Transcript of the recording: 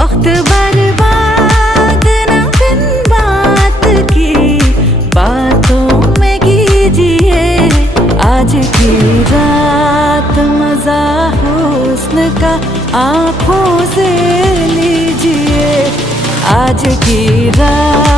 वक्त बर्बाद न बिन बात की बातों में कीजिए। आज की रात मजा हुस्न का आँखों से लीजिए। आज की रात